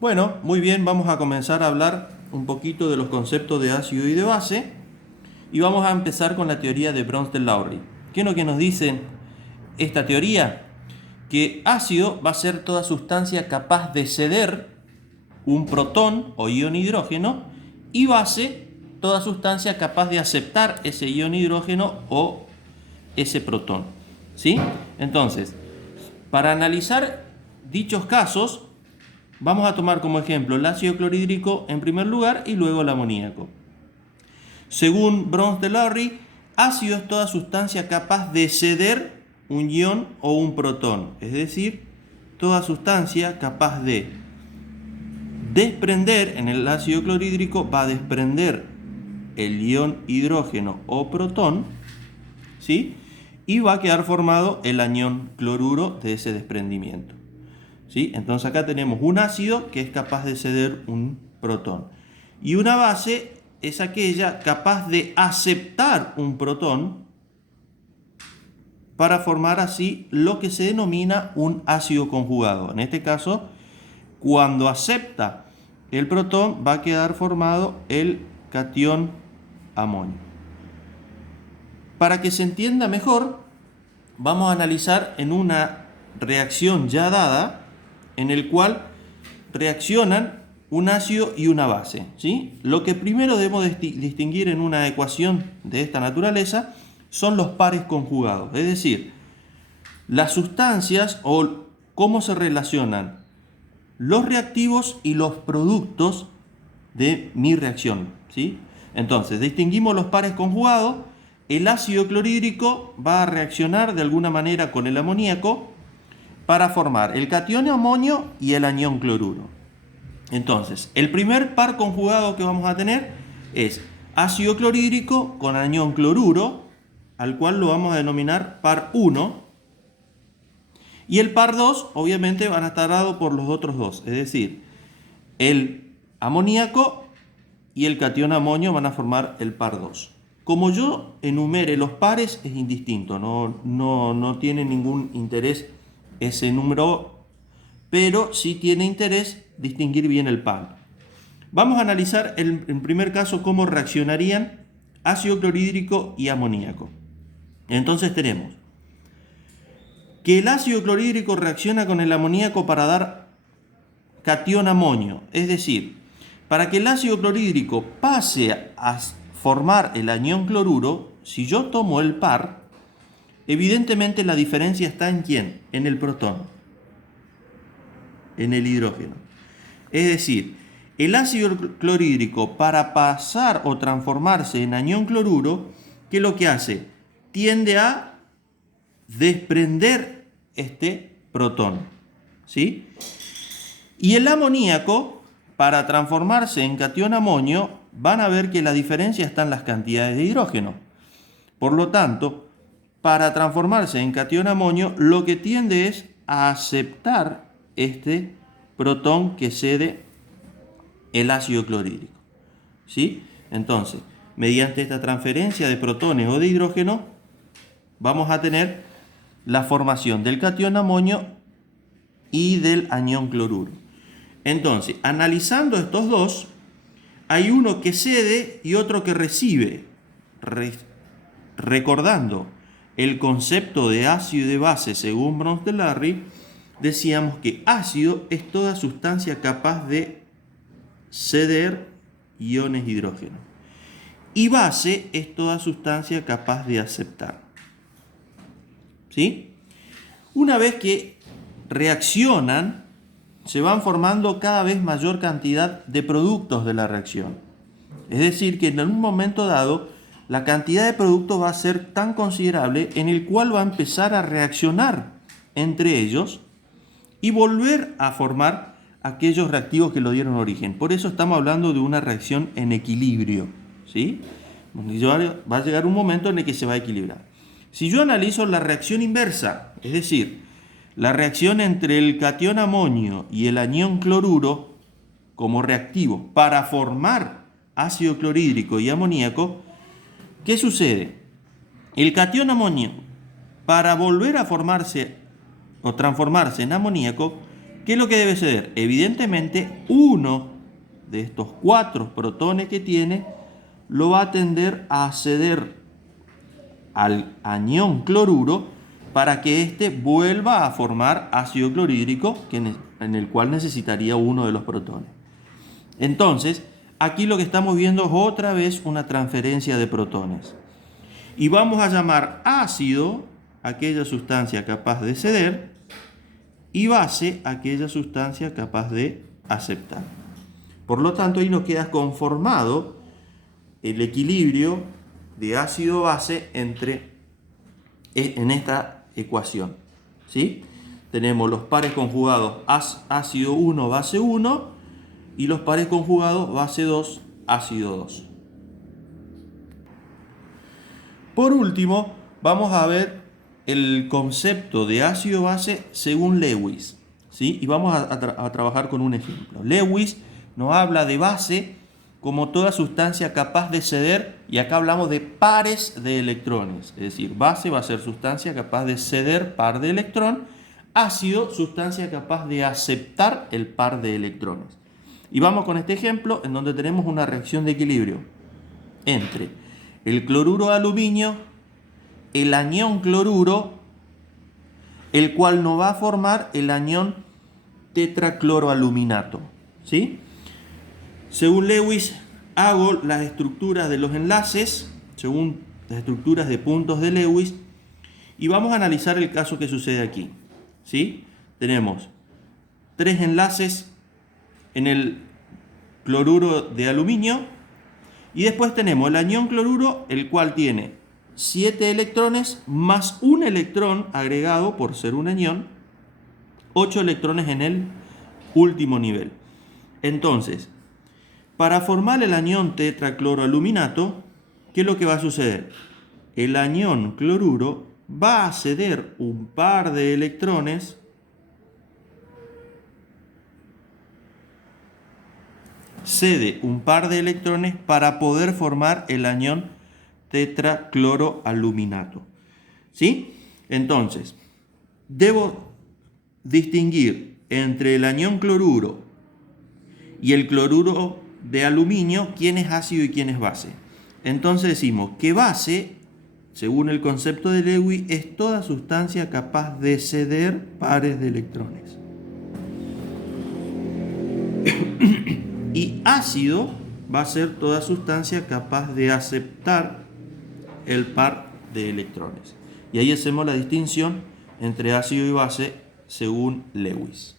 Bueno, muy bien, vamos a comenzar a hablar un poquito de los conceptos de ácido y de base y vamos a empezar con la teoría de Bronsted-Lowry. ¿Qué es lo que nos dice esta teoría? Que ácido va a ser toda sustancia capaz de ceder un protón o ion hidrógeno y base toda sustancia capaz de aceptar ese ion hidrógeno o ese protón. ¿Sí? Entonces, para analizar dichos casos, vamos a tomar como ejemplo el ácido clorhídrico en primer lugar y luego el amoníaco. Según Bronsted-Lowry, ácido es toda sustancia capaz de ceder un ion o un protón, es decir, toda sustancia capaz de desprender, en el ácido clorhídrico va a desprender el ion hidrógeno o protón, ¿sí? Y va a quedar formado el anión cloruro de ese desprendimiento. ¿Sí? Entonces acá tenemos un ácido que es capaz de ceder un protón. Y una base es aquella capaz de aceptar un protón para formar así lo que se denomina un ácido conjugado. En este caso, cuando acepta el protón va a quedar formado el catión amonio. Para que se entienda mejor, vamos a analizar en una reacción ya dada en el cual reaccionan un ácido y una base, ¿sí? Lo que primero debemos distinguir en una ecuación de esta naturaleza son los pares conjugados, es decir, las sustancias o cómo se relacionan los reactivos y los productos de mi reacción, ¿sí? Entonces, distinguimos los pares conjugados. El ácido clorhídrico va a reaccionar de alguna manera con el amoníaco para formar el catión amonio y el anión cloruro. Entonces, el primer par conjugado que vamos a tener es ácido clorhídrico con anión cloruro, al cual lo vamos a denominar par 1. Y el par 2, obviamente, van a estar dados por los otros dos, es decir, el amoníaco y el catión amonio van a formar el par 2. Como yo enumere los pares es indistinto, no tiene ningún interés ese número, pero sí tiene interés distinguir bien el par. Vamos a analizar en primer caso cómo reaccionarían ácido clorhídrico y amoníaco. Entonces tenemos que el ácido clorhídrico reacciona con el amoníaco para dar catión amonio, es decir, para que el ácido clorhídrico pase a formar el anión cloruro, si yo tomo el par, evidentemente la diferencia está ¿en quién? En el protón, en el hidrógeno. Es decir, el ácido clorhídrico para pasar o transformarse en anión cloruro, ¿qué es lo que hace? Tiende a desprender este protón, ¿sí? Y el amoníaco, para transformarse en catión amonio, van a ver que la diferencia está en las cantidades de hidrógeno. Por lo tanto, para transformarse en catión amonio, lo que tiende es a aceptar este protón que cede el ácido clorhídrico, ¿sí? Entonces, mediante esta transferencia de protones o de hidrógeno, vamos a tener la formación del catión amonio y del anión cloruro. Entonces, analizando estos dos, hay uno que cede y otro que recibe. Recordando el concepto de ácido y de base según Bronsted-Lowry, decíamos que ácido es toda sustancia capaz de ceder iones de hidrógeno y base es toda sustancia capaz de aceptar. ¿Sí? Una vez que reaccionan, se van formando cada vez mayor cantidad de productos de la reacción. Es decir, que en un momento dado, la cantidad de productos va a ser tan considerable en el cual va a empezar a reaccionar entre ellos y volver a formar aquellos reactivos que lo dieron origen. Por eso estamos hablando de una reacción en equilibrio, ¿sí? Va a llegar un momento en el que se va a equilibrar. Si yo analizo la reacción inversa, es decir, la reacción entre el catión amonio y el anión cloruro como reactivo para formar ácido clorhídrico y amoníaco, ¿qué sucede? El catión amonio, para volver a formarse o transformarse en amoníaco, ¿Qué es lo que debe ceder? Evidentemente, uno de estos 4 protones que tiene lo va a tender a ceder al anión cloruro para que éste vuelva a formar ácido clorhídrico en el cual necesitaría uno de los protones. Entonces, aquí lo que estamos viendo es otra vez una transferencia de protones. Y vamos a llamar ácido aquella sustancia capaz de ceder y base aquella sustancia capaz de aceptar. Por lo tanto, ahí nos queda conformado el equilibrio de ácido-base en esta ecuación. ¿Sí? Tenemos los pares conjugados ácido 1, base 1 y los pares conjugados base 2, ácido 2. Por último, vamos a ver el concepto de ácido-base según Lewis. ¿Sí? Y vamos a trabajar con un ejemplo. Lewis nos habla de base como toda sustancia capaz de ceder, y acá hablamos de pares de electrones, es decir, base va a ser sustancia capaz de ceder par de electrón, ácido, sustancia capaz de aceptar el par de electrones. Y vamos con este ejemplo en donde tenemos una reacción de equilibrio entre el cloruro de aluminio, el anión cloruro, el cual nos va a formar el anión tetracloroaluminato. ¿Sí? Según Lewis, hago las estructuras de los enlaces, según las estructuras de puntos de Lewis, y vamos a analizar el caso que sucede aquí. ¿Sí? Tenemos 3 enlaces en el cloruro de aluminio, y después tenemos el anión cloruro, el cual tiene 7 electrones más un electrón agregado por ser un anión, 8 electrones en el último nivel. Entonces, para formar el anión tetracloroaluminato, ¿qué es lo que va a suceder? El anión cloruro va a ceder un par de electrones para poder formar el anión tetracloroaluminato. ¿Sí? Entonces, debo distinguir entre el anión cloruro y el cloruro de aluminio quién es ácido y quién es base. Entonces decimos que base, según el concepto de Lewis, es toda sustancia capaz de ceder pares de electrones. Y ácido va a ser toda sustancia capaz de aceptar el par de electrones. Y ahí hacemos la distinción entre ácido y base según Lewis.